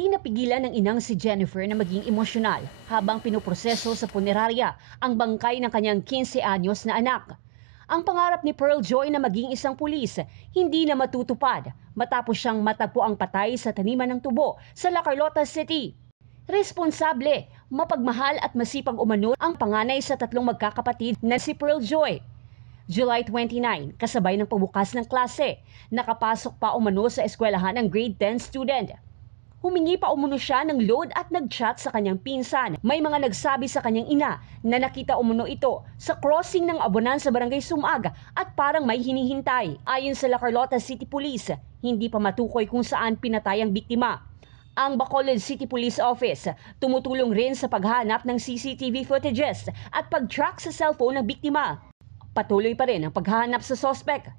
Di napigilan ng inang si Jennifer na maging emosyonal habang pinoproseso sa punerarya ang bangkay ng kanyang 15 anyos na anak. Ang pangarap ni Pearl Joy na maging isang pulis hindi na matutupad matapos siyang matagpo ang patay sa taniman ng tubo sa La Carlota City. Responsable, mapagmahal at masipag umano ang panganay sa tatlong magkakapatid na si Pearl Joy. July 29, kasabay ng pagbukas ng klase, nakapasok pa umano sa eskwelahan ang grade 10 student. Humingi pa umano siya ng load at nag-chat sa kanyang pinsan. May mga nagsabi sa kanyang ina na nakita umano ito sa crossing ng Abonan sa Barangay Sumag at parang may hinihintay. Ayon sa La Carlota City Police, hindi pa matukoy kung saan pinatay ang biktima. Ang Bacolod City Police Office tumutulong rin sa paghanap ng CCTV footages at pag-track sa cellphone ng biktima. Patuloy pa rin ang paghahanap sa suspect.